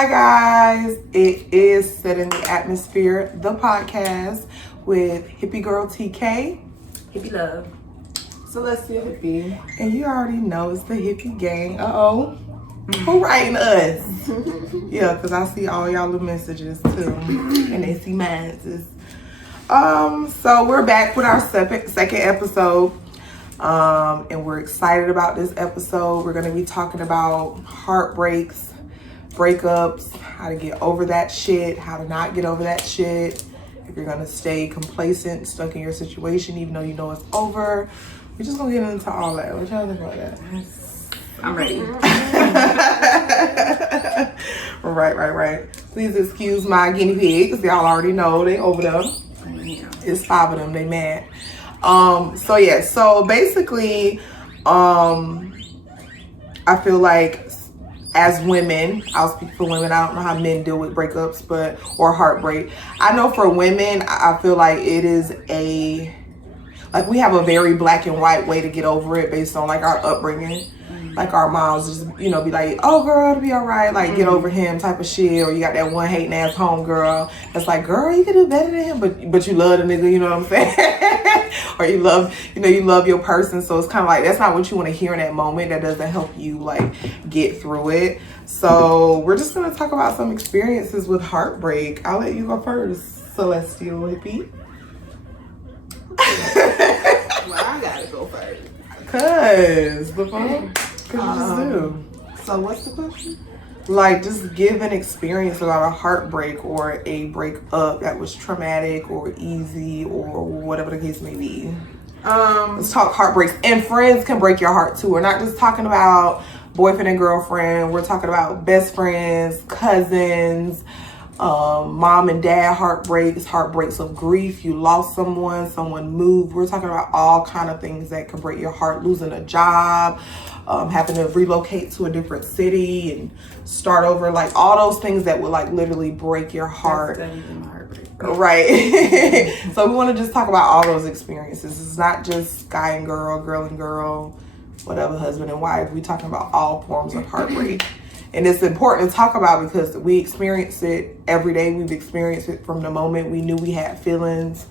Hi guys, it is Setting the Atmosphere, the podcast with Hippie Girl TK, Hippie Love, Celestia Hippie, and you already know it's the Hippie Gang. Who writing us? Yeah, because I see all y'all little messages too, and they see mine. So we're back with our second episode, and we're excited about this episode. We're going to be talking about heartbreaks, breakups, how to get over that shit, how to not get over that shit, if you're gonna stay complacent, stuck in your situation even though you know it's over. We're just gonna get into all that. What y'all think about that? I'm ready. Right. Please excuse my guinea pigs. Y'all already know they over there. It's 5 of them, they mad. So basically, I feel like as women, I'll speak for women. I don't know how men deal with breakups, or heartbreak. I know for women, I feel like it is we have a very black and white way to get over it based on like our upbringing. Like our moms just, be like, oh girl, it'll be all right. Like get over him type of shit. Or you got that one hating ass homegirl that's like, girl, you can do better than him, but you love the nigga, you know what I'm saying? Or you love your person. So it's kind of like, that's not what you want to hear in that moment. That doesn't help you like get through it. So we're just going to talk about some experiences with heartbreak. I'll let you go first, Celestial Hippie. Well, I gotta go first. Cause the fuck? Do. So what's the question? Like, just give an experience about a heartbreak or a breakup that was traumatic or easy or whatever the case may be. Let's talk heartbreaks. And friends can break your heart too. We're not just talking about boyfriend and girlfriend. We're talking about best friends, cousins, mom and dad heartbreaks of grief. You lost someone moved. We're talking about all kind of things that can break your heart. Losing a job, having to relocate to a different city and start over, like all those things that would like literally break your heart. That's even heartbreak. Right. So we want to just talk about all those experiences. It's not just guy and girl, whatever, husband and wife. We're talking about all forms of heartbreak. And it's important to talk about because we experience it every day. We've experienced it from the moment we knew we had feelings.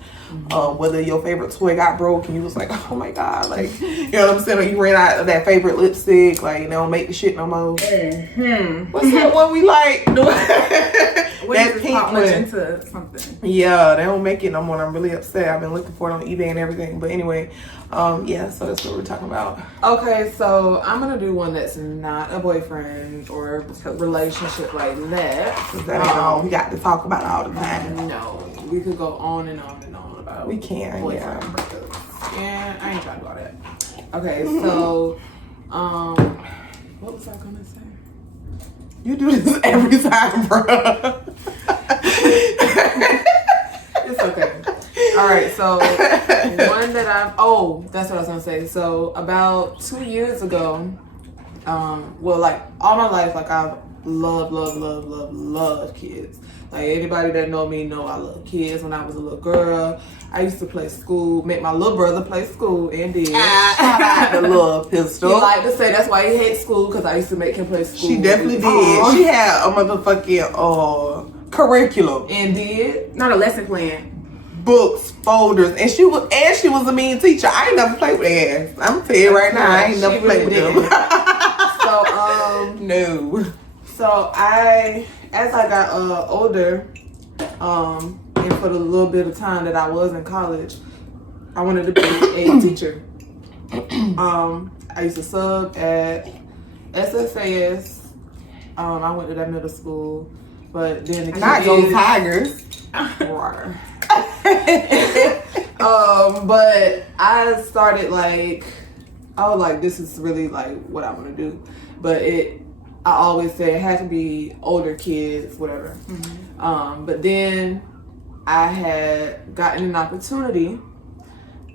Whether your favorite toy got broke and you was like, oh my God, like, you know what I'm saying? Or you ran out of that favorite lipstick, like, they don't make the shit no more. What's that one we like? That pink one. Into something. Yeah, they don't make it no more. I'm really upset. I've been looking for it on eBay and everything. But anyway, so that's what we're talking about. Okay, so I'm gonna do one that's not a boyfriend or a relationship like that. That ain't all we got to talk about all the time. No, we could go on and on and on about. We can, boyfriend breakups. Yeah, I ain't trying to do all that. Okay, so, what was I gonna say? You do this every time, bro. It's okay. All right, so one that that's what I was gonna say. So about 2 years ago, like all my life, like I've loved kids. Like anybody that know me know I love kids. When I was a little girl, I used to play school, make my little brother play school, and did. The little pistol. He like to say that's why he hates school, because I used to make him play school. She definitely did. Aww. She had a motherfucking curriculum. And did. not a lesson plan. Books, folders, and she was a mean teacher. I ain't never played with her ass. I'm gonna tell you right now, I ain't never played with them. So no. So as I got older, and for the little bit of time that I was in college, I wanted to be a teacher. I used to sub at SSAS. I went to that middle school, but then the Not those Tigers. But I started like, I was like, this is really like what I want to do. But I always said it had to be older kids, whatever. But then I had gotten an opportunity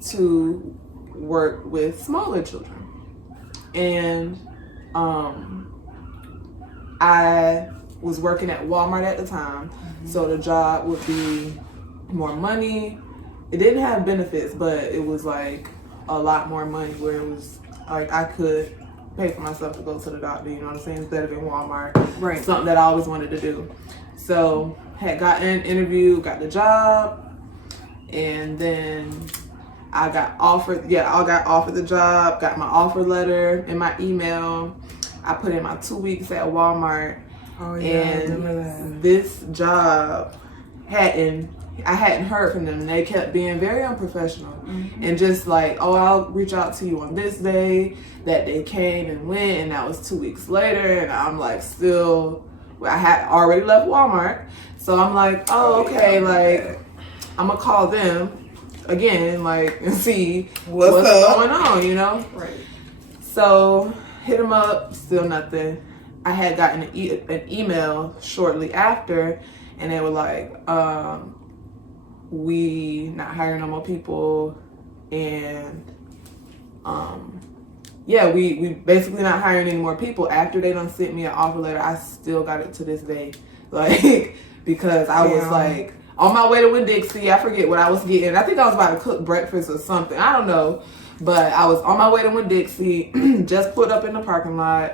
to work with smaller children. And I was working at Walmart at the time. So the job would be more money. It didn't have benefits, but it was like a lot more money, where it was like I could pay for myself to go to the doctor, you know what I'm saying, instead of in Walmart. Right. Something that I always wanted to do. So had gotten an interview, got the job, and then I got offered the job, got my offer letter in my email. I put in my 2 weeks at Walmart. Oh yeah, and this job I hadn't heard from them, and they kept being very unprofessional and just like, oh, I'll reach out to you on this day. That day came and went, and that was 2 weeks later, and I'm like, I had already left Walmart, so I'm like, oh, okay, like I'm gonna call them again, like, and see what's going on, you know? Right. So hit them up, still nothing. I had gotten an email shortly after, and they were like, we not hiring no more people, and we basically not hiring any more people. After they done sent me an offer letter, I still got it to this day, like, because I was like on my way to Winn-Dixie. I forget what I was getting. I think I was about to cook breakfast or something. I don't know, but I was on my way to Winn-Dixie, just put up in the parking lot.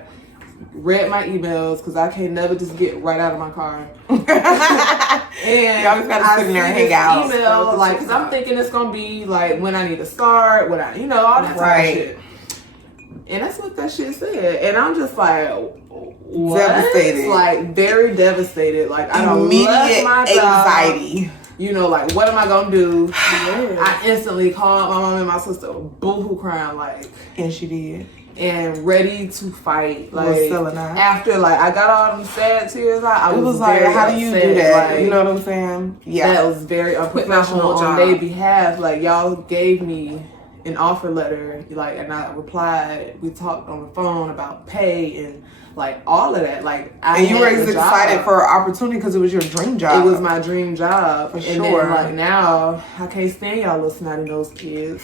Read my emails because I can't never just get right out of my car. And you always gotta sit in there and hang out. Email, like, because I'm thinking it's gonna be like when I need to start, all that type of shit. And that's what that shit said, and I'm just like, what? Devastated, like very devastated. Like I don't immediate my job. anxiety. Like what am I gonna do? I instantly called my mom and my sister, boohoo crying, like, and she did. And ready to fight, like after I got all them sad tears out. It was like, how do you do that? Like, you know what I'm saying? Yeah, that was very unprofessional on their behalf. Like, y'all gave me an offer letter, like, and I replied. We talked on the phone about pay and like all of that. Like, and you were excited for an opportunity because it was your dream job. It was my dream job for sure. And then, like, now I can't stand y'all little snotty nosed kids.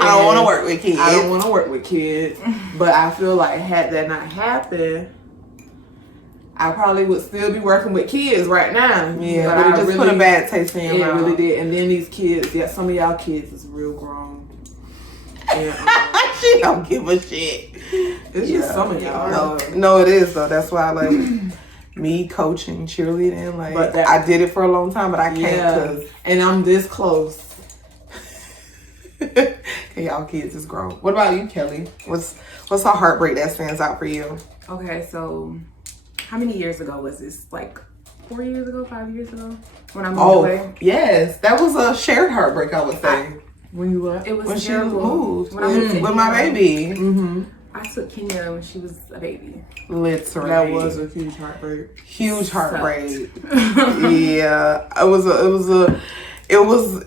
I don't want to work with kids. I don't want to work with kids. But I feel like had that not happened, I probably would still be working with kids right now. Yeah, but it just really put a bad taste in your mouth. It really did. And then these kids, some of y'all kids is real grown. And, she don't give a shit. It's just some of y'all. No, it is though. That's why, like, me coaching cheerleading, like, but I did it for a long time, but I can't. And I'm this close. Okay, y'all kids is grown. What about you, Kelly? What's a heartbreak that stands out for you? Okay, so how many years ago was this? Like 4 years ago, 5 years ago, when I moved away? Yes, that was a shared heartbreak, I would say. When you what? It was when she moved with my baby. Mm-hmm. I took Kenya when she was a baby. Literally, that was a huge heartbreak. Huge heartbreak. Yeah, it was.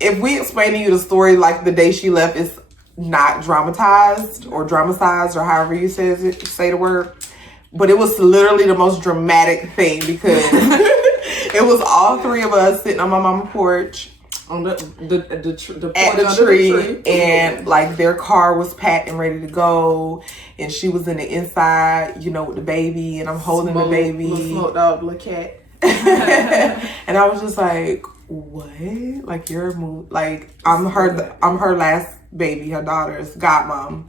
If we explain to you the story like the day she left, it's not dramatized or however you say the word, but it was literally the most dramatic thing because it was all three of us sitting on my mama's porch on the tree, and like their car was packed and ready to go, and she was in the inside, with the baby, and I'm holding the baby, little smoked out little cat, and I was just like, what? Like, you're like, I'm her last baby, her daughter's godmom.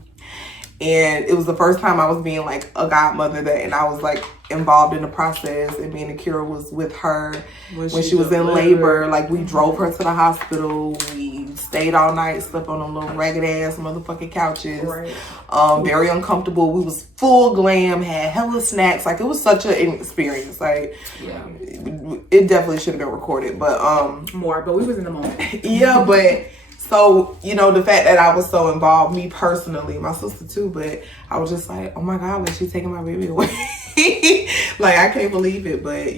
And it was the first time I was being like a godmother and I was like involved in the process, and me and Akira was with her when she was in labor. Like, we drove her to the hospital. We stayed all night, slept on them little ragged ass motherfucking couches. Right. Very uncomfortable. We was full glam, had hella snacks. Like, it was such an experience. Like, yeah, it definitely should have been recorded, but but we was in the moment. Yeah, but so, the fact that I was so involved, me personally, my sister too, but I was just like, oh my God, like, she's taking my baby away. Like, I can't believe it, but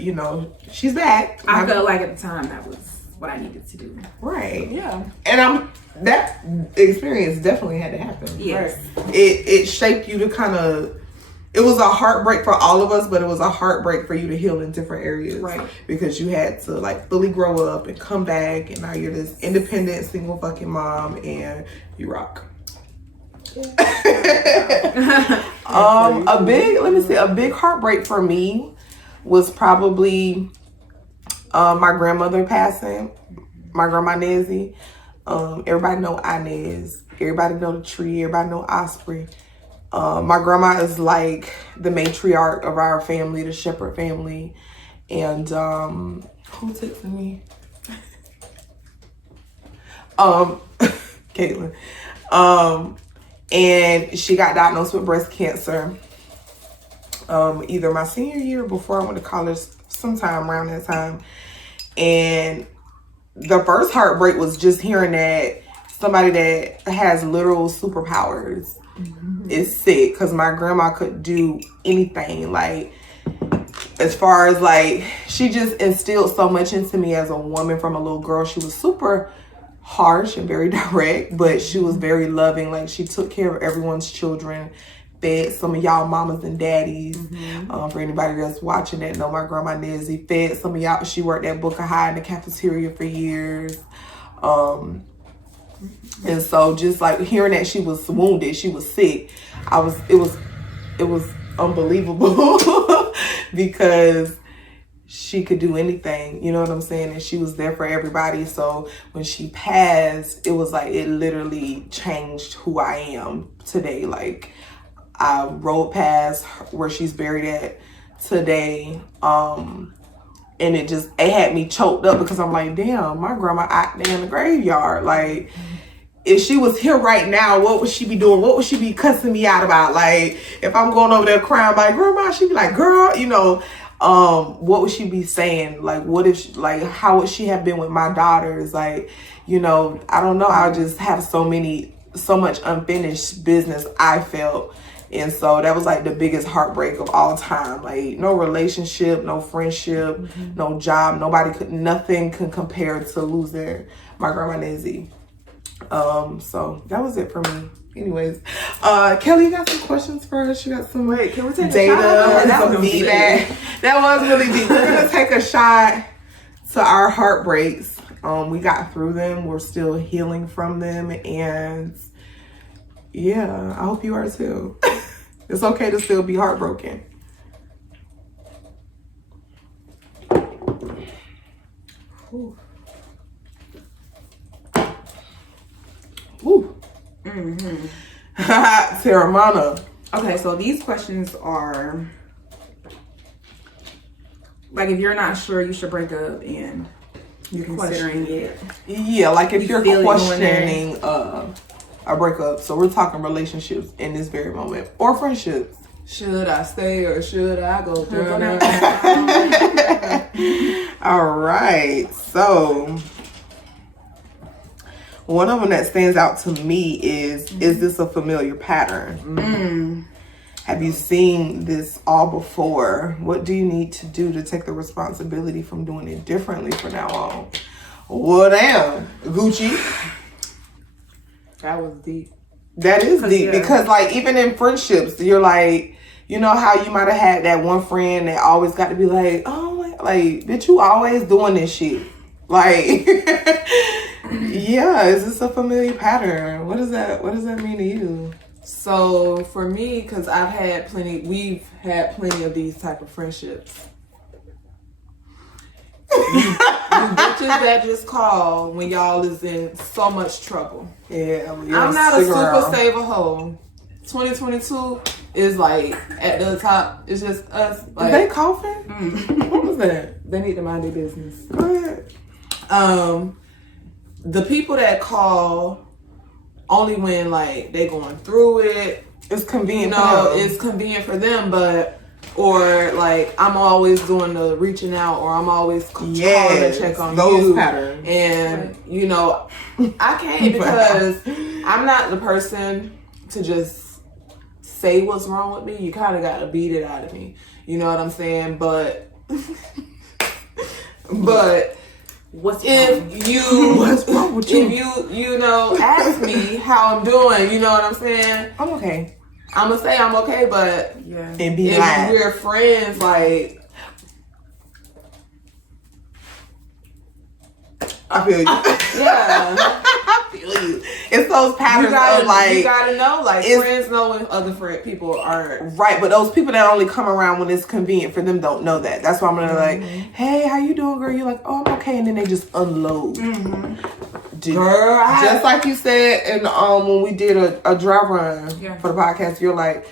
she's back. I felt like at the time that was what I needed to do. Right. Yeah. And that experience definitely had to happen. Yes. Right. It shaped you to kind of, it was a heartbreak for all of us, but it was a heartbreak for you to heal in different areas. Right. Because you had to like fully grow up and come back, and now you're this independent single fucking mom, and you rock. A big heartbreak for me was probably my grandmother passing, my grandma Nezzy. Everybody know Inez, everybody know the tree, everybody know Osprey. My grandma is like the matriarch of our family, the Shepherd family. And who texted me? Caitlin. And she got diagnosed with breast cancer either my senior year or before I went to college, sometime around that time. And the first heartbreak was just hearing that somebody that has literal superpowers is sick, because my grandma could do anything. Like, as far as like, she just instilled so much into me as a woman from a little girl. She was super harsh and very direct, but she was very loving. Like, she took care of everyone's children, fed some of y'all mamas and daddies. For anybody that's watching that know my grandma Nezzy, fed some of y'all. She worked at Booker High in the cafeteria for years. And so just like hearing that she was wounded, she was sick, it was unbelievable because she could do anything, you know what I'm saying? And she was there for everybody. So when she passed, it was like, it literally changed who I am today. Like, I rode past where she's buried at today, and it had me choked up, because I'm like, damn, my grandma out there in the graveyard. Like, if she was here right now, what would she be doing? What would she be cussing me out about? Like, if I'm going over there crying, like, grandma, she'd be like, girl, you know, what would she be saying? Like, what if she, like, how would she have been with my daughters? Like, you know, I don't know. I just have so much unfinished business, I felt. And so that was like the biggest heartbreak of all time. Like, no relationship, no friendship, no job. Nothing can compare to losing my grandma Nezzy. So that was it for me. Anyways, Kelly, you got some questions for us? You got some can we take data, that some feedback? That was really deep. We're gonna take a shot to our heartbreaks. We got through them. We're still healing from them, and yeah, I hope you are too. It's okay to still be heartbroken. Ooh. Ooh. Terramana. Okay, so these questions are like, if you're not sure you should break up and you're considering it. Yeah, like if you're questioning a breakup. So we're talking relationships in this very moment, or friendships. Should I stay or should I go? All right. So one of them that stands out to me is this a familiar pattern? Have you seen this all before? What do you need to do to take the responsibility from doing it differently from now on? Well, damn, Gucci. That was deep. That is deep, because like, even in friendships, you're like, you know how you might have had that one friend that always got to be like, oh, like, bitch, you always doing this shit. Like, yeah, is this a familiar pattern? What does that mean to you? So for me, because we've had plenty of these type of friendships. You bitches that just call when y'all is in so much trouble. Yeah, I'm not a super stable hoe. 2022 is like at the top. It's just us. Like, are they coughing? What was that? They need to mind their business. Go ahead. The people that call only when like they going through it. It's convenient. It's convenient for them, or like I'm always doing the reaching out, or I'm always calling to check on those you. Patterns. And you know, I can't, because I'm not the person to just say what's wrong with me. You kind of got to beat it out of me. You know what I'm saying? But what's wrong with you? If you know, ask me how I'm doing, you know what I'm saying? I'm okay. I'm gonna say I'm okay, but and be if lying. we're friends, like, I feel you. Yeah. I feel you. It's those patterns of like, you gotta know, like, friends know when other people aren't. Right, but those people that only come around when it's convenient for them don't know that. That's why I'm gonna like, hey, how you doing, girl? You're like, oh, I'm okay, and then they just unload. Girl, just like you said, and when we did a dry run for the podcast, you're like,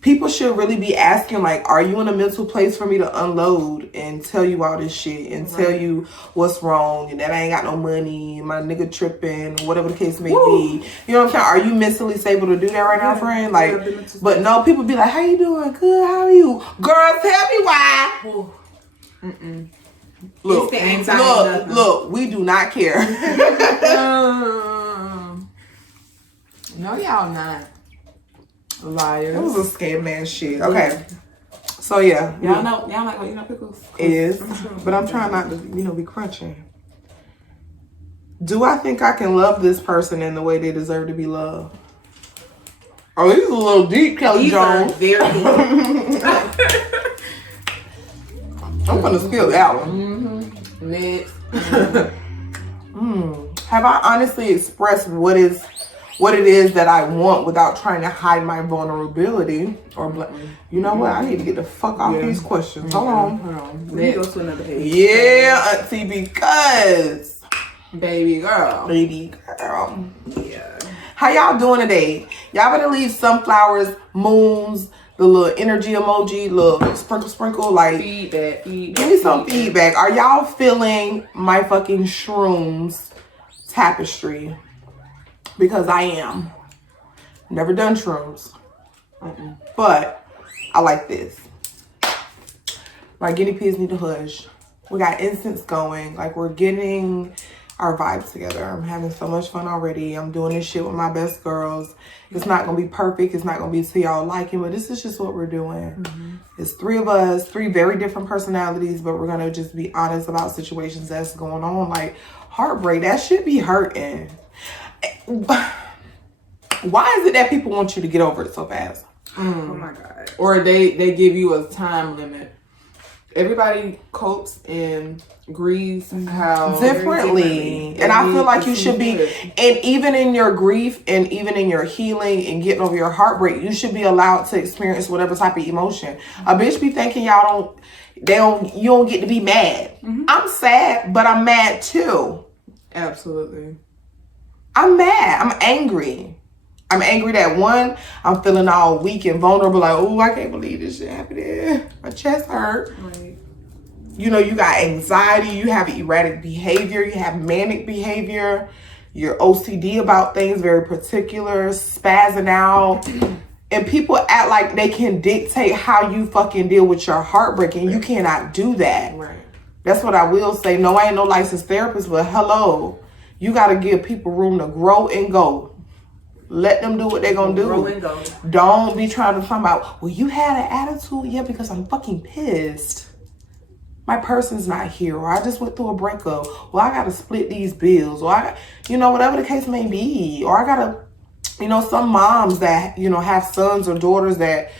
people should really be asking, like, are you in a mental place for me to unload and tell you all this shit and tell you what's wrong and that I ain't got no money, my nigga tripping, whatever the case may be. You know what I'm saying? Are you mentally stable to do that right now, friend? Like, but no, people be like, how you doing? Good, how are you? Girl, tell me why. Look, look, we do not care. No, y'all not. Liars. That was a scam ass shit. Okay. So yeah. Y'all not gonna eat no pickles? Is. But I'm trying not to, be crunching. Do I think I can love this person in the way they deserve to be loved? Oh, these are a little deep, Kelly Jones. Very deep. I'm gonna skip that one. Next. Have I honestly expressed what it is that I want without trying to hide my vulnerability? Or you know what? I need to get the fuck off these questions. Hold on. Let me go to another page. Yeah, auntie, because baby girl. Yeah. How y'all doing today? Y'all better leave sunflowers, moons, the little energy emoji, little sprinkle, like feedback. Give me some feedback. Are y'all feeling my fucking shrooms tapestry? Because I am. Never done shrooms. But I like this. My guinea pigs need to hush. We got incense going. Like, we're getting our vibes together. I'm having so much fun already. I'm doing this shit with my best girls. It's not going to be perfect. It's not going to be to y'all liking, but this is just what we're doing. It's 3 of us, 3 very different personalities, but we're going to just be honest about situations that's going on. Like, heartbreak, that should be hurting. Why is it that people want you to get over it so fast? Oh my God. Or they give you a time limit. Everybody copes and grieves how differently. And I feel like you should be, and even in your grief and even in your healing and getting over your heartbreak, you should be allowed to experience whatever type of emotion. A bitch be thinking you don't get to be mad. I'm sad, but I'm mad too. Absolutely. I'm mad. I'm angry. I'm angry that I'm feeling all weak and vulnerable. Like, oh, I can't believe this shit happened. My chest hurt. Right. You got anxiety. You have erratic behavior. You have manic behavior. You're OCD about things, very particular, spazzing out. And people act like they can dictate how you fucking deal with your heartbreak, and you cannot do that. Right. That's what I will say. No, I ain't no licensed therapist, but hello. You got to give people room to grow and go. Let them do what they're going to do. Grow and go. Don't be trying to talk about, well, you had an attitude. Yeah, because I'm fucking pissed. My person's not here. Or I just went through a breakup. Well, I got to split these bills. Or, whatever the case may be. Or I got to, some moms that, have sons or daughters that,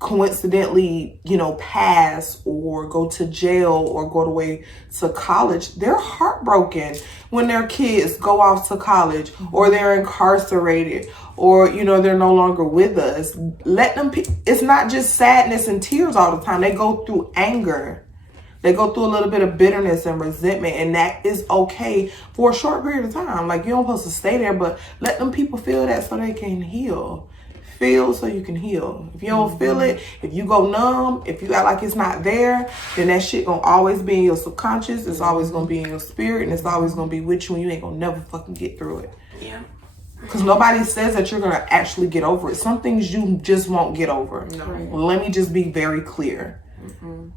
coincidentally, pass or go to jail or go away to college. They're heartbroken when their kids go off to college or they're incarcerated or, they're no longer with us. Let them, it's not just sadness and tears all the time. They go through anger. They go through a little bit of bitterness and resentment, and that is okay for a short period of time. Like, you're not supposed to stay there, but let them people feel that so they can heal. Feel so you can heal. If you don't feel it, if you go numb, if you act like it's not there, then that shit gonna always be in your subconscious. It's always gonna be in your spirit, and it's always gonna be with you, and you ain't gonna never fucking get through it. Yeah. Because nobody says that you're gonna actually get over it. Some things you just won't get over. No. Let me just be very clear.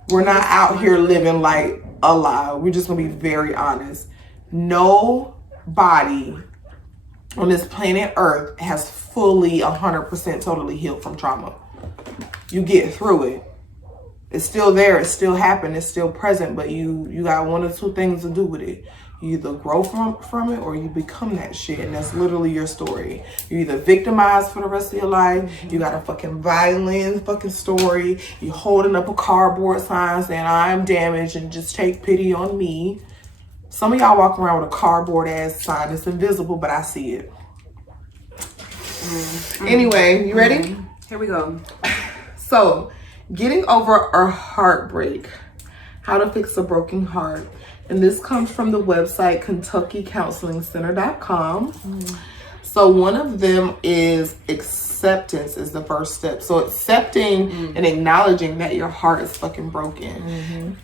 We're not out here living like a lie. We're just gonna be very honest. Nobody on this planet Earth has fully 100% totally healed from trauma. You get through it. It's still there. It's still happening. It's still present. But you got 1 or 2 things to do with it. You either grow from it or you become that shit. And that's literally your story. You're either victimized for the rest of your life. You got a fucking violent fucking story. You're holding up a cardboard sign saying I'm damaged and just take pity on me. Some of y'all walk around with a cardboard ass sign. It's invisible, but I see it. Anyway, you ready? Here we go. So, getting over a heartbreak. How to fix a broken heart. And this comes from the website KentuckyCounselingCenter.com. So one of them is acceptance is the first step. So accepting and acknowledging that your heart is fucking broken.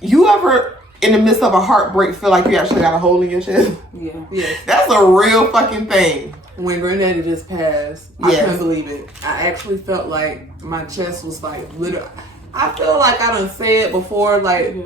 You ever, in the midst of a heartbreak, feel like you actually got a hole in your chest? Yeah. Yes. That's a real fucking thing. When Granddaddy just passed, I couldn't believe it. I actually felt like my chest was like literally. I feel like I done said before, like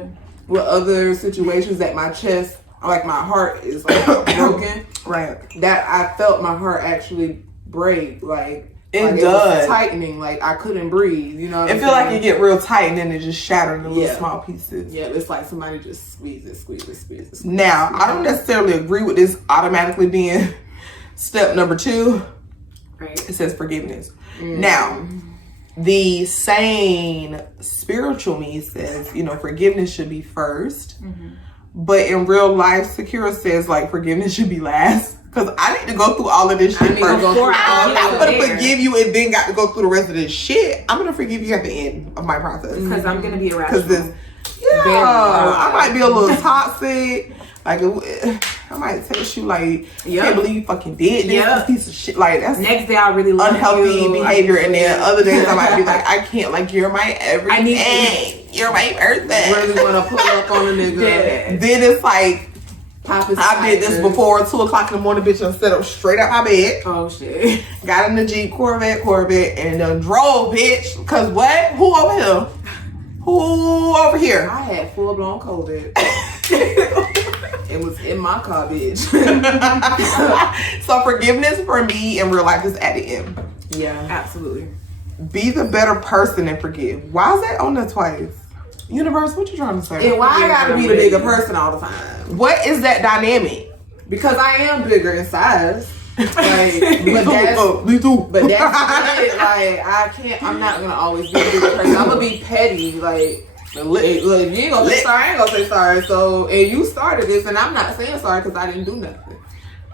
with other situations, that my chest, like my heart is like broken. Right. That I felt my heart actually break. Like it does. It was tightening. Like I couldn't breathe. You know what I feel like you get real tight and then it just shattered into little small pieces. Yeah, it's like somebody just squeeze it. Now, I don't necessarily agree with this automatically being step number 2. Right. It says forgiveness. Now, the sane spiritual me says, forgiveness should be first. But in real life, Sakura says, like, forgiveness should be last. Because I need to go through all of this shit first. I'm not going to forgive you and then got to go through the rest of this shit. I'm going to forgive you at the end of my process. Because I'm going to be irrational. Because I might be a little toxic. Like, I might text you, like, can't believe you fucking did this piece of shit. Like, that's next day I really love unhealthy behavior. And then other days I might be like, I can't, like, you're my everything. You're my everything. Really want to pull up on a nigga. Then it's like, I did this before 2 o'clock in the morning, bitch, and set up straight out my bed. Oh, shit. Got in the Jeep, Corvette, and then drove, bitch. Because what? Who over here? Who over here? I had full-blown COVID. It was in my car, bitch. So forgiveness for me in real life is at the end. Yeah. Absolutely. Be the better person and forgive. Why is that on there twice? Universe, what you trying to say? And why I gotta be the bigger person all the time? What is that dynamic? Because I am bigger in size. Like, me too. But that's it. Like, I'm not gonna always be a bigger person. I'm gonna be petty. Like, look, if you ain't gonna say sorry, I ain't gonna say sorry. So, and you started this, and I'm not saying sorry because I didn't do nothing.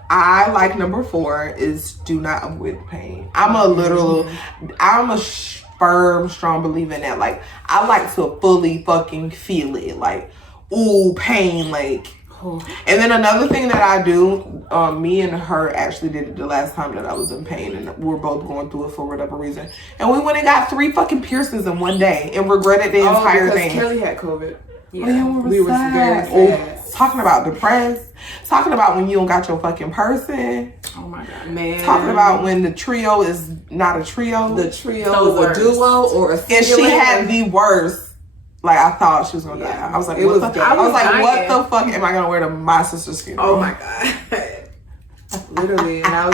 I like number 4 is do not avoid pain. I'm a firm, strong believer in that. Like, I like to fully fucking feel it. Like, ooh, pain, like. And then another thing that I do, me and her actually did it the last time that I was in pain, and we were both going through it for whatever reason. And we went and got 3 fucking piercings in one day and regretted the entire thing. Kelly had COVID. Yeah, we were very sad. Talking about depressed. Talking about when you don't got your fucking person. Oh my God, man. Talking about when the trio is not a trio. The trio is a duo or a singular. And she had the worst. Like, I thought she was gonna die. I was like, what the fuck am I gonna wear to my sister's funeral? Oh my God. Literally. And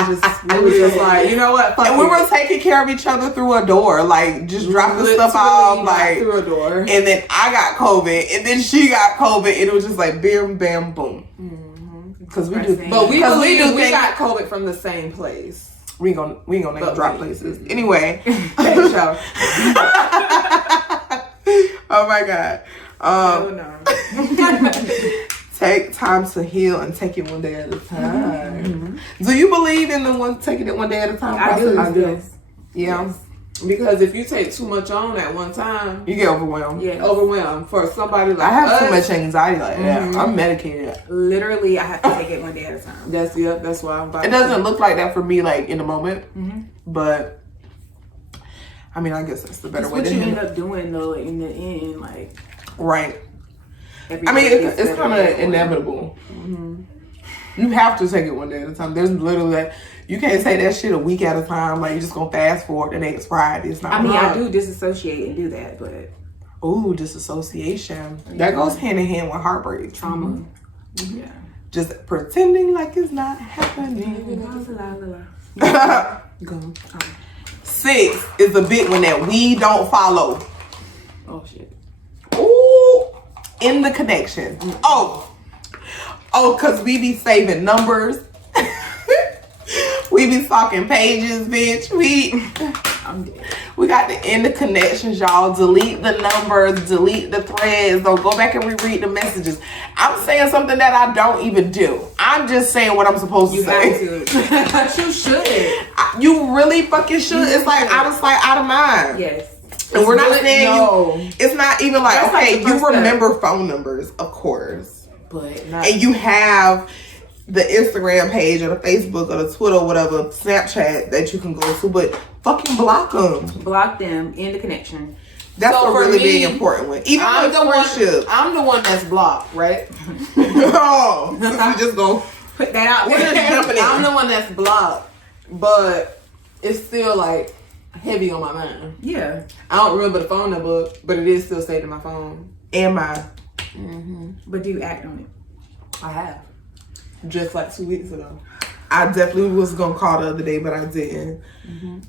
we was just like, you know what? Fuck and we were taking care of each other through a door. Like, just dropping stuff off. Like, through a door. And then I got COVID. And then she got COVID. And it was just like, bam, bam, boom. Because we do. But we got COVID from the same place. We ain't gonna name drop places. Anyway. Oh my God. Take time to heal and take it one day at a time. Do you believe in the one taking it one day at a time? I do. Yeah. Yes. Because if you take too much on at one time, you get overwhelmed. Yeah. Overwhelmed. For somebody like I have us, too much anxiety like that. I'm medicated. Literally, I have to take it one day at a time. That's why I'm about It doesn't look like that for me, like, in the moment. But I mean, I guess that's the better way to do. What you end up doing though in the end, like, right. I mean, it's kind of inevitable. You have to take it one day at a time. There's literally like, you can't say that shit a week at a time. Like, you're just gonna fast forward the next Friday. It's not. I mean, I do disassociate and do that, but disassociation that goes hand in hand with heartbreak, trauma. Yeah, just pretending like it's not happening. Go. 6 is a big one that we don't follow. Oh shit. Ooh, in the connection. Oh, cause we be saving numbers. We be stalking pages, bitch. I'm dead. We got to end the connections, y'all. Delete the numbers, delete the threads. Don't go back and reread the messages. I'm saying something that I don't even do. I'm just saying what I'm supposed to say. But you should. You really fucking should. It's like out of sight, out of mind. Yes. And we're not saying you. It's not even like, that's okay, like you remember phone numbers, of course. but not. And you have the Instagram page or the Facebook or the Twitter or whatever, Snapchat that you can go to, but fucking block them. Block them. End the connection. That's So a for really me, big important one. Even I'm with the friendship. I'm the one that's blocked, right? Oh, you just go. Put that out We're just there. jumping in. I'm the one that's blocked, but it's still like heavy on my mind. Yeah. I don't remember the phone number, but it is still saved in my phone. Am I? But do you act on it? I have. Just like 2 weeks ago. I definitely was gonna call the other day, but I didn't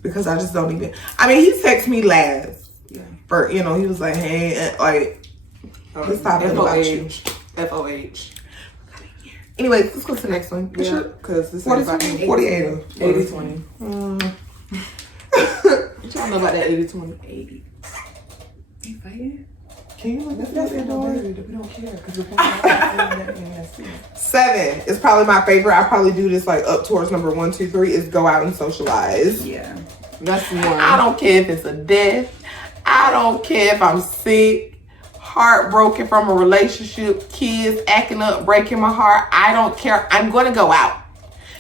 because I just don't even. I mean, he texted me last. Yeah. For he was like, hey, like, he's talking about you. FOH. Anyways, let's go to the next one. Yeah, because this is 42, 48. 80-20. What y'all know about that 80-20? 80. You fighting? Can you look at That's that no door? baby. We don't care because we're 7 is probably my favorite. I probably do this like up towards number 1, 2, 3 is go out and socialize. Yeah. That's one. I don't care if it's a death. I don't care if I'm sick, heartbroken from a relationship, kids acting up, breaking my heart. I don't care. I'm going to go out.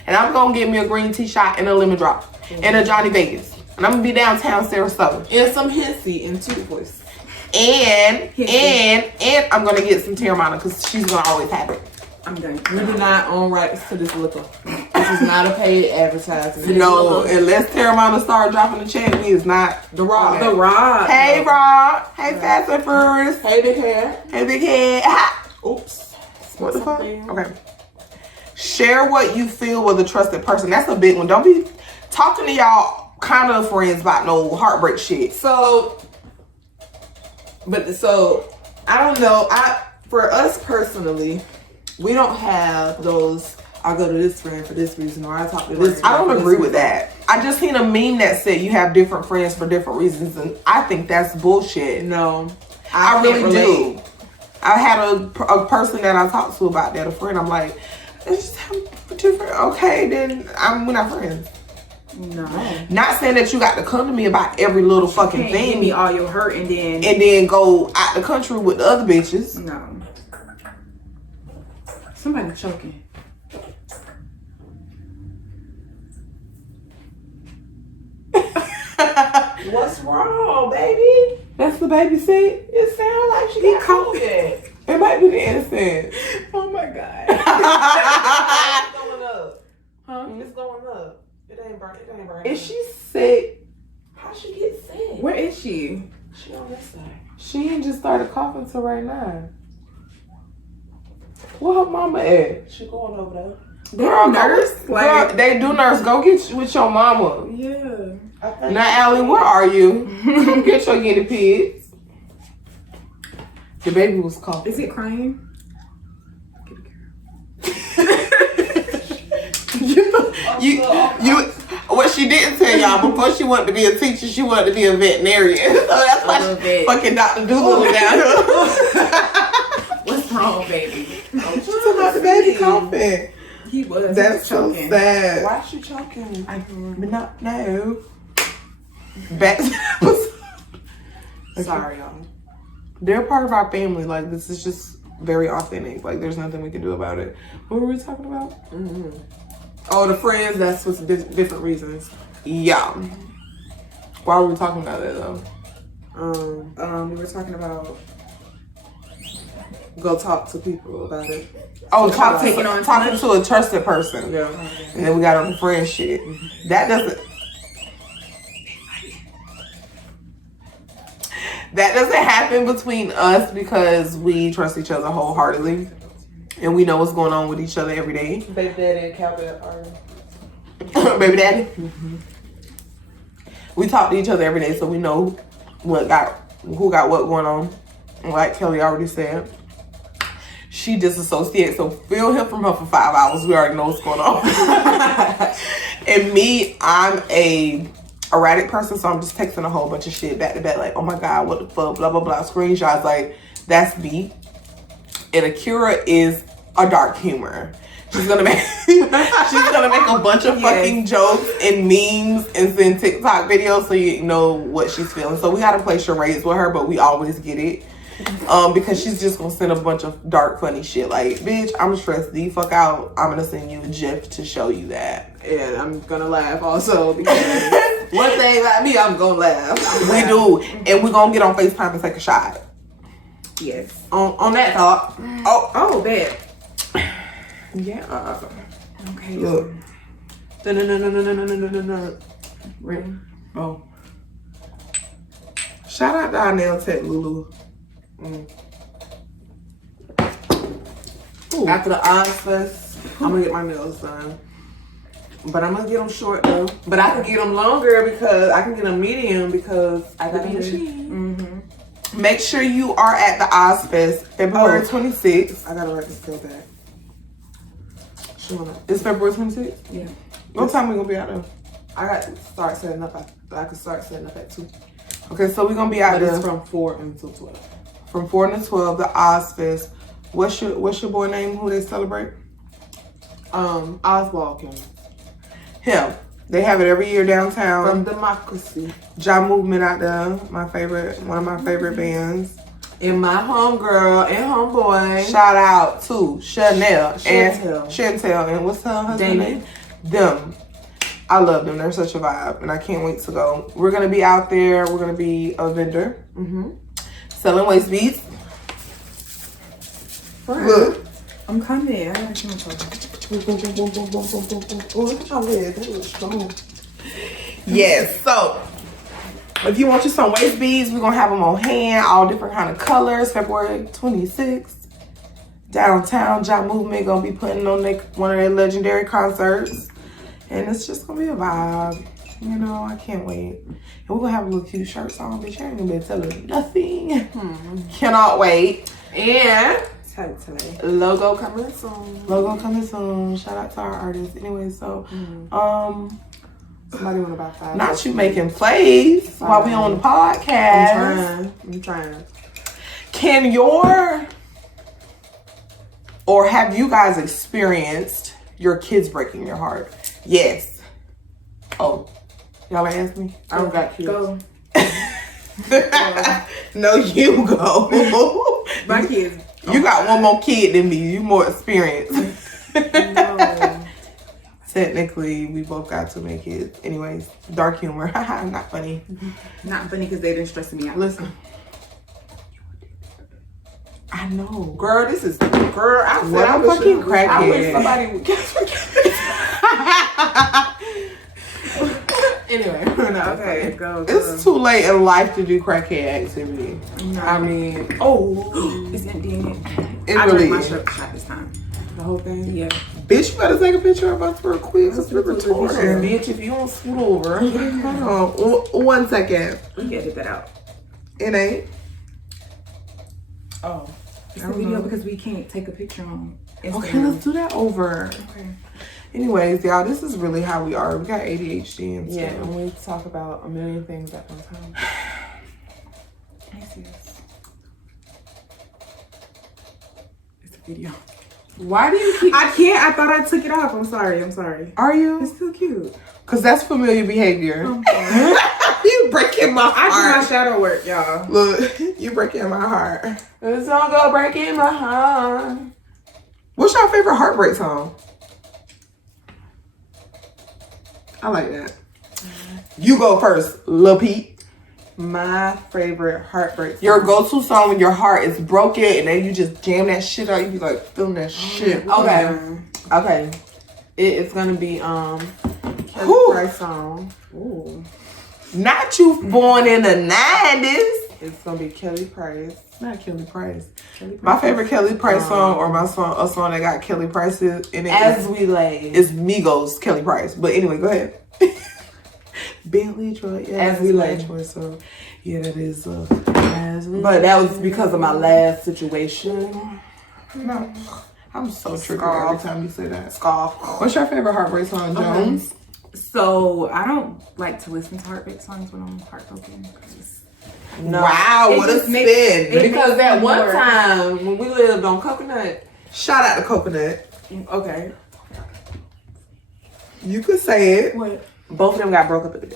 And I'm going to get me a green tea shot and a lemon drop and a Johnny Vegas. And I'm going to be downtown Sarasota. And some Hennessy in two voice. And I'm going to get some Terramana because she's going to always have it. I'm done. We do not own rights to this liquor. This is not a paid advertisement. No, unless Terramana start dropping the check, me is not The Rock. The Rock. Hey, Rob. Hey, Fast and Furious. Hey, big hair. Hey, big head. Oops. What the fuck? Something. Okay. Share what you feel with a trusted person. That's a big one. Don't be talking to y'all kind of friends about no heartbreak shit. So I don't know. For us personally, we don't have those. I go to this friend for this reason, or I talk to this. I don't friend for agree this with reason. that. I just seen a meme that said you have different friends for different reasons, and I think that's bullshit. No, I can't really relate. do. I had a person that I talked to about that, a friend. I'm like, it's just different. Okay, then we're not friends. No. Not saying that you got to come to me about every little fucking Can't thing give me all your hurt and then go out the country with the other bitches. no. Somebody choking. What's wrong, baby? That's the baby seat. It sounds like she got COVID. It might be the innocent. Oh my god. It's going up. Huh? It's going up. It ain't burning. It ain't burning. Is she sick? How she get sick? Where is she? She on this side. She ain't just started coughing till right now. Where her mama at? She going over there. They Girl, nurse? Girl, Like, they do nurse. Go get with your mama. yeah. I think Now, Allie, where are you? Come get your guinea pigs. The baby was coughing. Is it crying? you what she didn't tell y'all, before she wanted to be a teacher, she wanted to be a veterinarian. So that's why little she bit. fucking Dr. Doolittle down here. What's wrong, baby? She's about the baby coughing. He was. That's so choking. sad. Why is she choking? I do not know. Back to the episode. Sorry, y'all. They're part of our family. Like, this is just very authentic. Like, there's nothing we can do about it. What were we talking about? Oh, the friends. That's for different reasons. Yeah. Why were we talking about that, though? We were talking about Go talk to people about it. Oh, taking on talking to a trusted person. Yeah. And then we got on the friend shit. That doesn't happen between us because we trust each other wholeheartedly. And we know what's going on with each other every day. Baby daddy and cowbell are. Baby daddy. We talk to each other every day, so we know who got what going on. And like Kelly already said, she disassociates, so feel him from her for 5 hours. We already know what's going on. And me, I'm a erratic person, so I'm just texting a whole bunch of shit back to back, like, oh my god, what the fuck, blah blah blah, screenshots. Like, that's me. And Akira is a dark humor. She's gonna make a bunch of fucking jokes and memes and send TikTok videos so you know what she's feeling. So we gotta play charades with her, but we always get it. Because she's just gonna send a bunch of dark, funny shit. Like, bitch, I'm stressed the fuck out. I'm gonna send you a GIF to show you that. And I'm gonna laugh also because one thing about me, I'm gonna laugh. We do, and we're gonna get on FaceTime and take a shot. Yes. On that thought. Oh, bad. Yeah. Okay. Look. No. Oh. Shout out to our nail tech, Lulu. After the Ozfest, I'm gonna get my nails done. But I'm gonna get them short though. But I can get them longer because I can get them medium because I got a machine. Make sure you are at the Ozfest, February 26th. I gotta write this girl back. It's February 26th? Yeah. What time we gonna be out there? I got to start setting up. I can start setting up at 2. Okay, so we're gonna be out But there it's from 4 until 12. from 4 to 12, the Ozfest. What's your boy name who they celebrate? Oswald County. Him. They have it every year downtown. From Democracy. Ja Movement out there, one of my favorite bands. And my homegirl and homeboy. Shout out to Chanel and Chantel. Chantel and what's her husband Damon. name? Them. I love them. They're such a vibe, and I can't wait to go. We're gonna be out there. We're gonna be a vendor, selling waist beads. Look. I'm coming. I gotta come talk. Oh, look at your leg. That looks strong. Yes. So, if you want you some waist beads, we're gonna have them on hand, all different kind of colors. February 26th, downtown. Ja Movement gonna be putting on one of their legendary concerts, and it's just gonna be a vibe. You know, I can't wait. And we're gonna have a little cute shirts on, bitch. I ain't gonna be telling you nothing. Cannot wait. And Totally. logo coming soon. Logo coming soon. Shout out to our artists. Anyway, so Somebody want to buy 5. not you making plays while we on the podcast. I'm trying. Can or have you guys experienced your kids breaking your heart? Yes. Oh, y'all ask me? I don't got kids. Go. No, you go. My kids. You got one more kid than me. You more experienced. No. Technically, we both got 2 many kids. Anyways, dark humor. Haha, not funny. Not funny because they didn't stress me out. Listen, I know. girl, this is girl. I said What I a was fucking I crackhead. wish somebody would guess. Anyway, no, Okay, go. It's too late in life to do crackhead activity. No. I mean, It's emptying it. It I really drank my is. shot this time. the whole thing. Yeah. Bitch, you better take a picture of us real quick. Cause we're recording. Bitch, if you don't scoot over. Hold on. 1 second. We can edit that out. It ain't. Oh. It's a video because we can't take a picture on Instagram. Okay, let's do that over. Okay. Anyways, y'all, this is really how we are. We got ADHD and Yeah, stuff. and we talk about a million things at one time. I see this. It's a video. Why do you keep? I can't. I thought I took it off. I'm sorry. Are you? It's still cute. Cause that's familiar behavior. I'm sorry. You breaking my I do my heart. shadow work, y'all. Look, you breaking my heart. It's gonna go breaking my heart. What's your favorite Heartbreak song? I like that. You go first, Lil Pete. My favorite Heartbreak song. Your go-to song when your heart is broken and then you just jam that shit out. You be like feeling that shit. Okay. It's gonna be Kelly Whew. Price song. Ooh. Not you born in the 90s. It's gonna be Kelly Price. Not Kelly Price. Kelly My Price. favorite Kelly Price song, or a song that got Kelly Price in it, As We Lay. is Migos Kelly Price. But anyway, go ahead. Bentley Troy, yeah, As We Lay. So yeah, that is As We But that was because of my last situation. No, I'm so triggered Scarf. every time you say that. Scarf. What's your favorite Heartbreak song, Jones? So I don't like to listen to heartbreak songs when I'm heartbroken. No. Wow, It what a just makes- spin. it- Because that makes me one more- time when we lived on Coconut. Shout out to Coconut. Okay. You could say it. What? both of them got broke up with at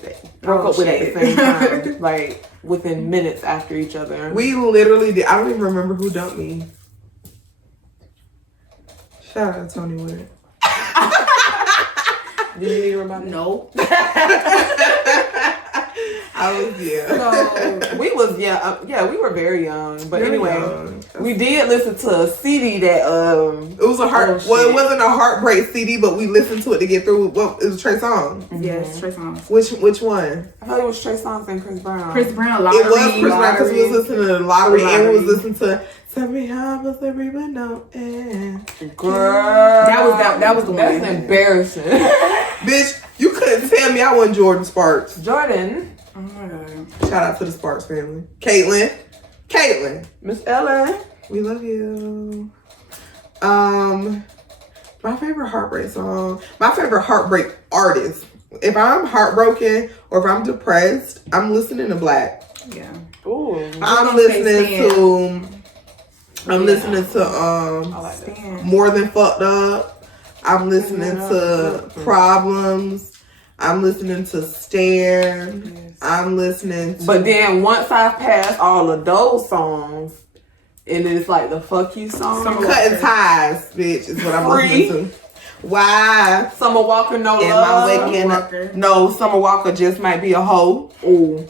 the same time, like within minutes after each other. We literally did. I don't even remember who dumped me. Shout out to Tony Wood. Do you need to remind me? No. I was So we was we were very young. But Very anyway, young. we did listen to a CD that It was a well, it wasn't a Heartbreak CD, but we listened to it to get through. Well, it was Trey Songz. Yes, Trey Songz. Which one? I thought it was Trey Songz and Chris Brown. Chris Brown, Lottery. It was Chris Brown because we was listening to the Lottery and we was Lottery. listening to Tell Me How Much Every Window and Girl, That was the one. That's embarrassing. bitch, you couldn't tell me I wasn't Jordan Sparks. Jordan, Oh my god. Shout out to the Sparks family. Caitlin, Miss Ellen. we love you. My favorite Heartbreak song, my favorite Heartbreak artist. If I'm heartbroken or if I'm depressed, I'm listening to Black. Yeah. Ooh, I'm listening to I like that. Stan. More Than Fucked Up. I'm listening to Problems. I'm listening to Stare. Yes. I'm listening to But then once I pass all of those songs, and it's like the fuck you song. Cutting Ties, bitch, is what I'm Free. listening to. Why Summer Walker, no am love. I waking Walker. up? No, Summer Walker just might be a hoe. Ooh.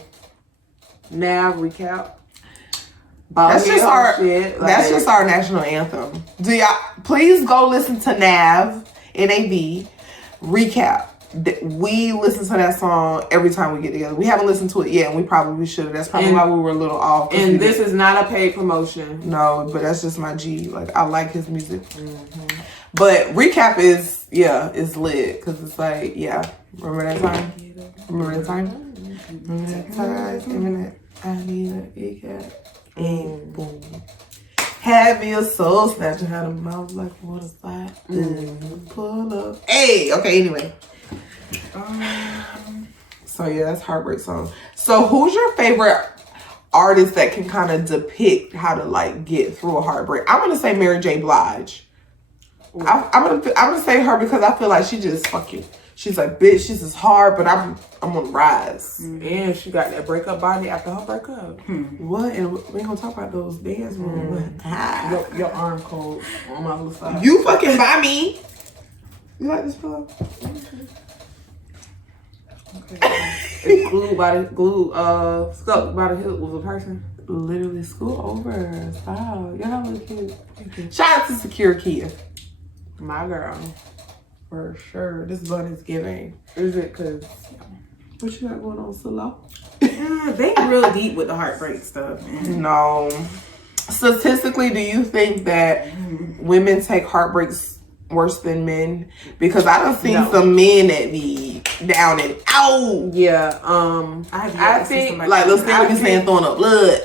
Now recap. That's just our shit. that's just our national anthem. Do y'all please go listen to NAV, NAV, recap. We listen to that song every time we get together. We haven't listened to it yet, and we probably should have. That's probably why we were a little off. And this is not a paid promotion. no, but that's just my G. Like I like his music. But recap is lit because it's like remember that time? Remember that time? Remember that time? Remember that? I need a recap. And boom. Have your soul snatching out of mouth like water slide. Pull up. Hey, okay, anyway. So that's Heartbreak song. So who's your favorite artist that can kind of depict how to like get through a heartbreak? I'm gonna say Mary J. Blige. I'm gonna say her because I feel like she just fucking. She's like, bitch, this is hard, but I'm on the rise. And she got that breakup body after her breakup. What? And we ain't gonna talk about those dance moves. Your arm cold on my other side. You fucking buy me. You like this pillow? It's stuck by the hip was a person. Literally, school over. Stop. Y'all look cute. Shout out to Secure Kia. My girl. For sure. This bun is giving. Is it because What you got going on, Solo? They real deep with the heartbreak stuff, man. No. Statistically, do you think that women take heartbreaks worse than men? Because I done seen some men that be down and out. yeah, I think, Like, let's see what he's saying, throwing up blood.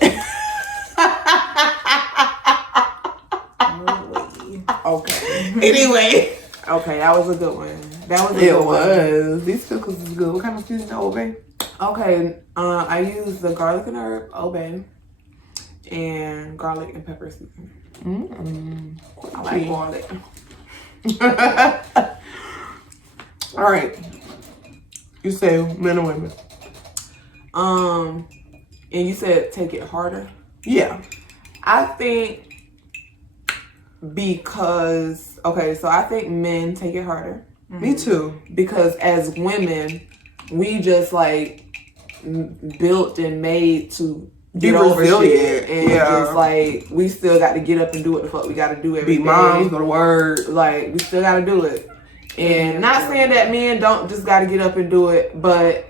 okay. Anyway. Okay, that was a good one. That was a It good one. was. These pickles is good. What kind of seasoning, Old Bay? Okay, I use the garlic and herb Old Bay and garlic and pepper seasoning. I like garlic. All right. You say men or women? And you said take it harder. Yeah. I think because so I think men take it harder. Me too. Because as women, we just like built and made to get over shit, and just like we still got to get up and do what the fuck we got to do every day. Be moms, go to work. Like we still got to do it. And not saying that men don't just got to get up and do it, but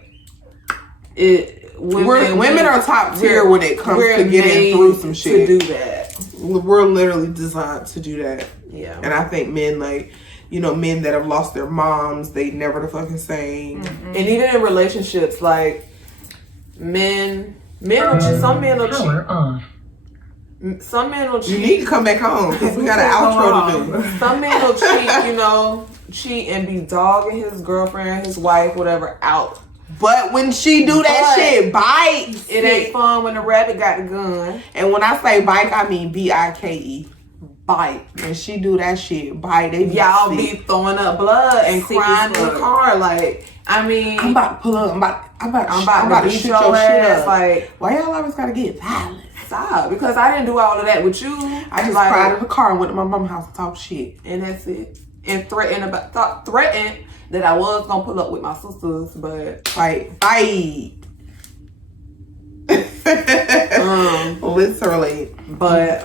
women are top tier when it comes to getting through some shit. To do that, we're literally designed to do that. yeah. And I think men men that have lost their moms, they never the fucking same. And even in relationships, like men will cheat. Some men will cheat. Some men will cheat. You need to come back home because we got an outro to do. Some men will cheat and be dogging his girlfriend, his wife, whatever, out. But when she do that shit, bites. It ain't fun when the rabbit got the gun. And when I say bike, I mean BIKE. fight. And she do that shit. Bite. They Y'all sick. be throwing up blood and Sick crying as in the fuck. car. Like, I mean, I'm about to pull up. I'm about to to beat shoot your your shit ass. up. Like, Why y'all always gotta get violent? stop. Because I didn't do all of that with you. I just like, cried in the car and went to my mom's house and talk shit. and that's it. And threatened that I was gonna pull up with my sisters, but Fight. Literally. but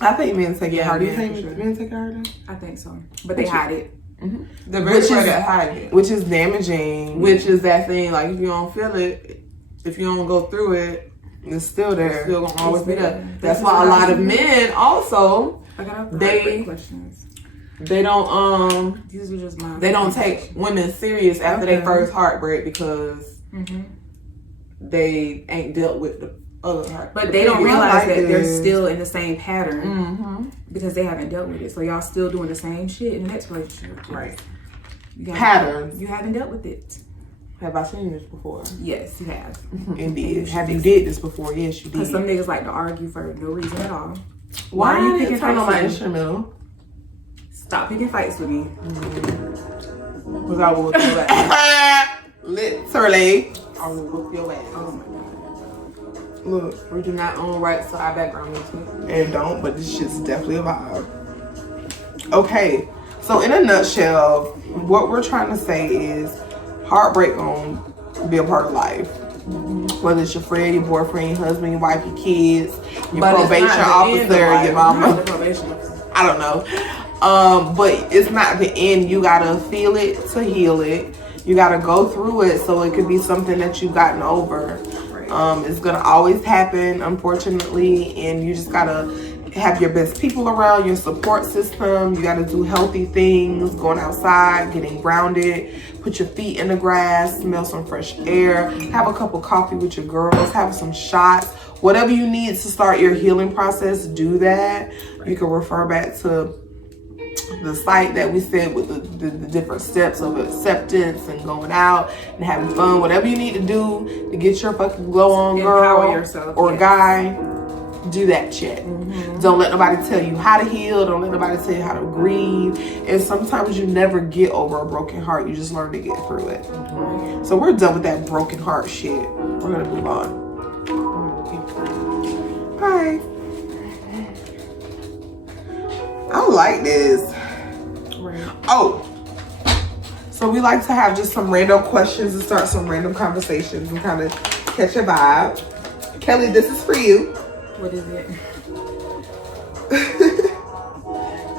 I think men take it Yeah, hard. Do you men, think for sure. men take it harder? I think so, but they hide it. the Which very is- way that hide it. Which is damaging. Which is that thing, like if you don't feel it, if you don't go through it, It's still there. it's still gonna always be there. That's This why a is lot how of you- men also I got They- questions. they don't These are just my. they don't take women serious after Okay. their first heartbreak because Mm-hmm. they ain't dealt with the other heart. But they don't I realize like that they're this. still in the same pattern Mm-hmm. because they haven't dealt with it. So y'all still doing the same shit in the next relationship. Right. Patterns. You haven't dealt with it. Have I seen this before? Yes, you have. Indeed. Have you did this before? Yes, you Because did. some niggas like to argue for no reason at all. Why are you did picking you turn on fights my with me? instrumental? Stop picking fights with me. Because I will whoop your ass. Literally. I will whoop your ass. Oh my god. Look. We do not own rights to our background music. And don't, but this shit's definitely a vibe. Okay. So in a nutshell, what we're trying to say is heartbreak gonna be a part of life. Whether it's your friend, your boyfriend, your husband, your wife, your kids, your But it's probation not the end of officer, life. your mama. The probation officer. I don't know. But it's not the end. You gotta feel it to heal it. You gotta go through it so it could be something that you've gotten over. It's gonna always happen, unfortunately, and you just gotta have your best people around, your support system. You gotta do healthy things, going outside, getting grounded, put your feet in the grass, smell some fresh air, have a cup of coffee with your girls, have some shots. Whatever you need to start your healing process, do that. You can refer back to the site that we said with the different steps of acceptance and going out and having fun. Whatever you need to do to get your fucking glow on, girl Empower yourself, or yes. guy, do that shit. Don't let nobody tell you how to heal. Don't let nobody tell you how to grieve. And sometimes you never get over a broken heart. You just learn to get through it. So we're done with that broken heart shit. We're gonna move on. Hi. I like this. Right. Oh, so we like to have just some random questions and start some random conversations and kind of catch a vibe. Kelly, this is for you. What is it?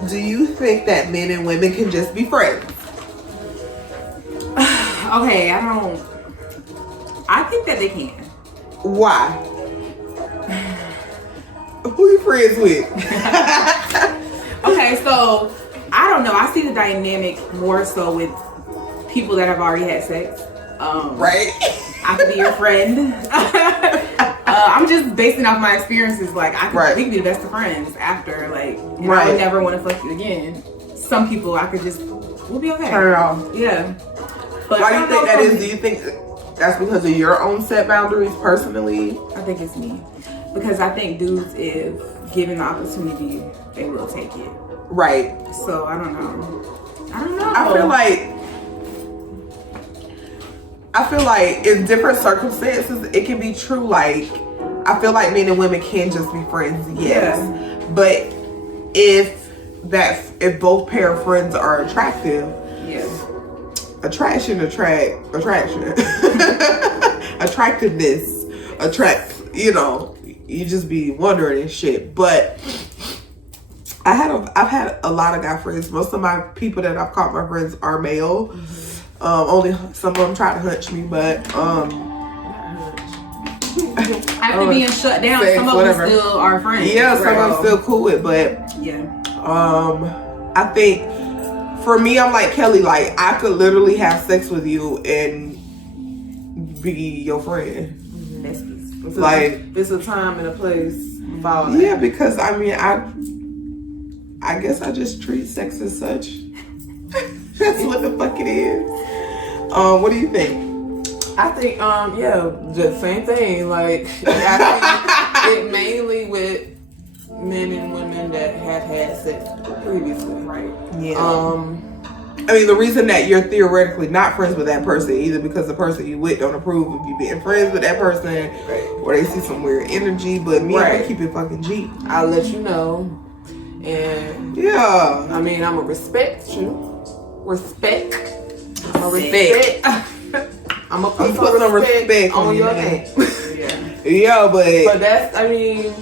Do you think that men and women can just be friends? Okay, I think that they can. Why? Who you friends with? Okay, so I don't know. I see the dynamic more so with people that have already had sex. Right? I could be your friend. I'm just basing off my experiences. Like we could be the best of friends after. Like, and I would never want to fuck you again. Some people I could just we'll be okay. Turn it off. Yeah. But Why do you think that is? Do you think that's because of your own set boundaries personally? I think it's me. Because I think dudes, if given the opportunity, they will take it. Right. So I don't know. I feel like in different circumstances it can be true. Like I feel like men and women can just be friends, yes. Yeah. But if both pair of friends are attractive, Yeah. attraction. Attractiveness you just be wondering and shit. But I've had a lot of guy friends. Most of my people that I've caught my friends are male. Only some of them try to hunch me, but After being shut down, sex, some of whatever. them still are friends. yeah, some of them still cool with. But Yeah. I think for me, I'm like Kelly. Like I could literally have sex with you and be your friend. Like it's a time and a place for all that. yeah, because I mean, I guess I just treat sex as such. That's what the fuck it is. What do you think? I think just same thing. Like I think it mainly with men and women that have had previously. Right. Yeah. I mean, the reason that you're theoretically not friends with that person either because the person you with don't approve of you being friends with that person, or they see some weird energy. But me, I keep it fucking G. I'll let you know, and yeah, I mean, I'ma respect you. Respect. I'ma respect. I'ma put some respect on your name. Yeah, but that's, I mean,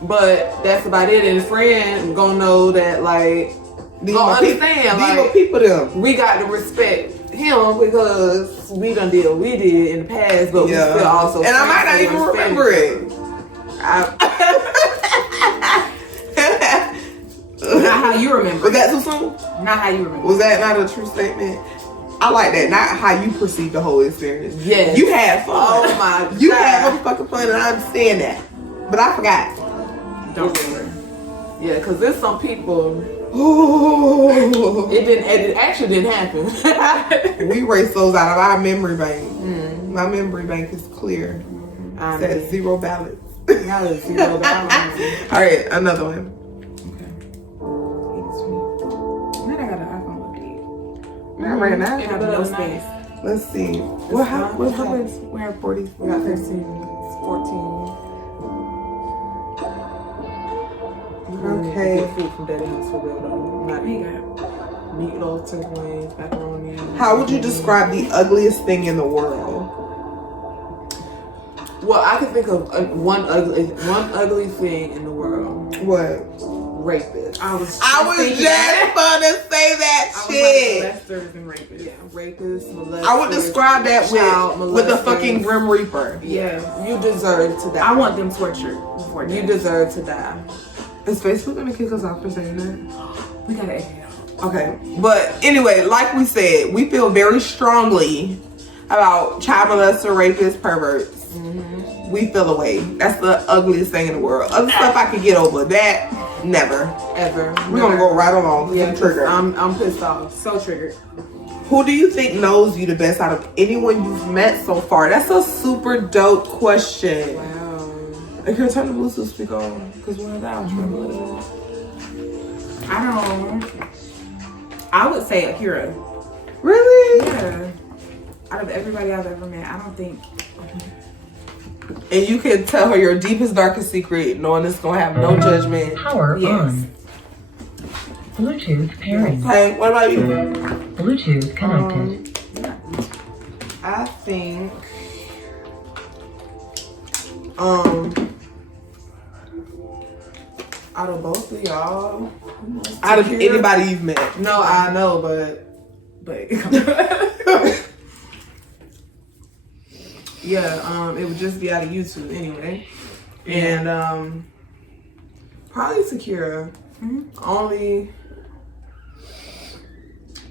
but that's about it. And friend gonna know that, like. These my people them. We got to respect him because we done did what we did in the past, but we still also. And I might not even remember it. Not how you remember. Was that too soon? Not how you remember. Was that not a true statement? I like that. Not how you perceive the whole experience. Yes. You had fun. Oh my God. You had motherfucking fun, and I understand that. But I forgot. Don't remember. Yeah, because there's some people. Ooh. It actually didn't happen. We erased those out of our memory bank. My memory bank is clear. It says 0 balance. Now it's 0 balance. All right, another one. Okay. Now I got an iPhone update. Not right now. It have no space. Let's see. What happened? We have 40. We got 13, 14. Okay. Get food from Daddy House for real though. Not meatloaf, turkey wings, macaroni. How would you describe the ugliest thing in the world? Well, I can think of one ugly thing in the world. What? Rapists. I was just gonna say that shit. Molesters and rapists. Yeah, rapists, molesters. I would describe that with the fucking Grim Reaper. Yeah, you deserve to die. I want them tortured before you deserve to die. Is Facebook gonna kick us off for saying that? We gotta edit it out. Okay, but anyway, like we said, we feel very strongly about child molester, rapists, perverts. We feel away. That's the ugliest thing in the world. Other stuff I could get over. That never, ever. We're gonna go right along. Yeah, I'm triggered. I'm pissed off. So triggered. Who do you think knows you the best out of anyone you've met so far? That's a super dope question. Wow. Like, here, turn the Bluetooth speaker on because we're down. I would say Akira. Really? Yeah. Out of everybody I've ever met, I don't think. And you can tell her your deepest, darkest secret, knowing it's gonna have no judgment. Power on. Bluetooth pairing. Hey, what about you? Bluetooth connected. I think. Out of both of y'all, Out of anybody you've met. No, I know, but yeah, it would just be out of YouTube anyway. And probably Sakura. Only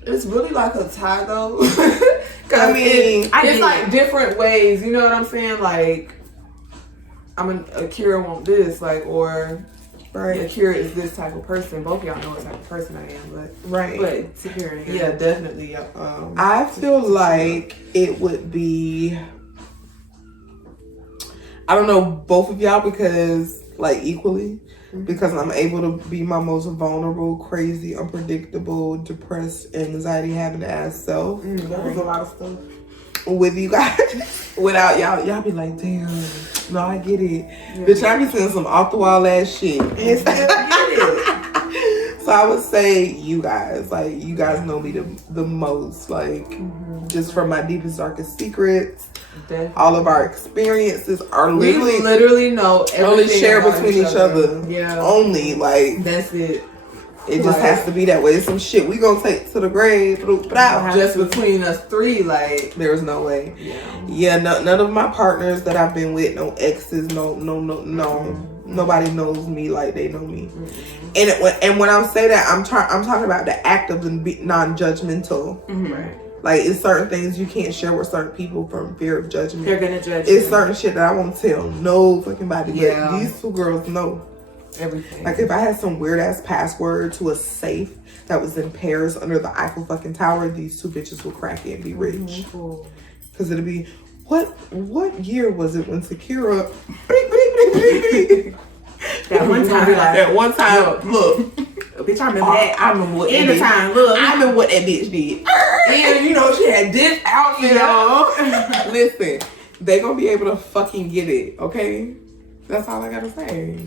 it's really like a tie though. I mean, it's like different ways, you know what I'm saying? Like Akira want this, like, or Akira is this type of person. Both of y'all know what type of person I am, but but Sakura, yeah, definitely. I feel like it would be, I don't know, both of y'all because like equally. Because I'm able to be my most vulnerable, crazy, unpredictable, depressed, anxiety having ass self. That was a lot of stuff. With you guys. Without y'all be like, damn, no, I get it. Yeah. Bitch, I be saying some off the wall ass shit. And still get it. So I would say you guys. Like, you guys know me the most. Like, just from my deepest, darkest secrets. Definitely. All of our experiences are literally know everything. Only share between each other. Yeah. Only, like. That's it. It just has to be that way. It's some shit we gonna take to the grave. Just between us three, like. There's no way. Yeah, none of my partners that I've been with, no exes, no. Nobody knows me like they know me. And when I say that, I'm talking about the act of the non-judgmental. Right. Like, it's certain things you can't share with certain people from fear of judgment. They're gonna judge you. It's certain shit that I won't tell no fucking body. Yeah. But these two girls know everything. Like, if I had some weird ass password to a safe that was in Paris under the Eiffel fucking Tower, these two bitches will crack it and be rich. Because it'll be, what year was it when Sakura that one time, look, bitch, I remember that. I remember what And that the bitch- time, look. I remember what that bitch did. And you know, she had this outfit on. Listen, they gonna be able to fucking get it, okay? That's all I gotta say.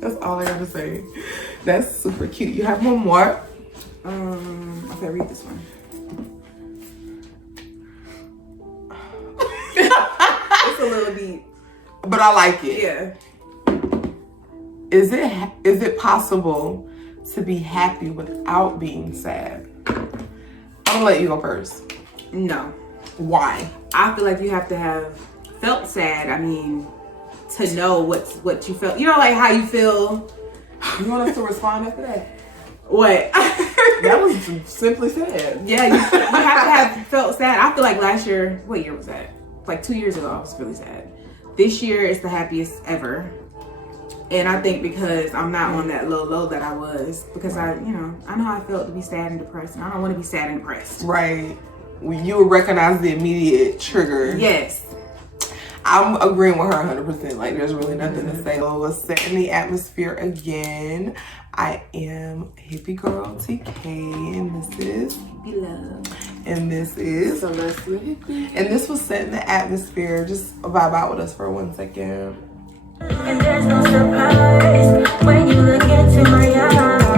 That's all I gotta say. That's super cute. You have one more? Okay, read this one. It's a little deep. But I like it. Yeah. Is it possible to be happy without being sad? I'm gonna let you go first. No. Why? I feel like you have to have felt sad. I mean, to know what you felt. You know, like how you feel. You want us to respond after that? What? That was simply sad. Yeah, you have to have felt sad. I feel like last year, what year was that? Like 2 years ago, I was really sad. This year is the happiest ever. And I think because I'm not on that low that I was, because I know how I felt to be sad and depressed, and I don't want to be sad and depressed. Right. You would recognize the immediate trigger. Yes. I'm agreeing with her 100%. Like, there's really nothing to say. So let's set in the atmosphere again. I am hippie girl TK, and this is Beloved. and this is Celestia Hippie. and this was set in the atmosphere. Just vibe out with us for 1 second. And there's no surprise when you look into my eyes.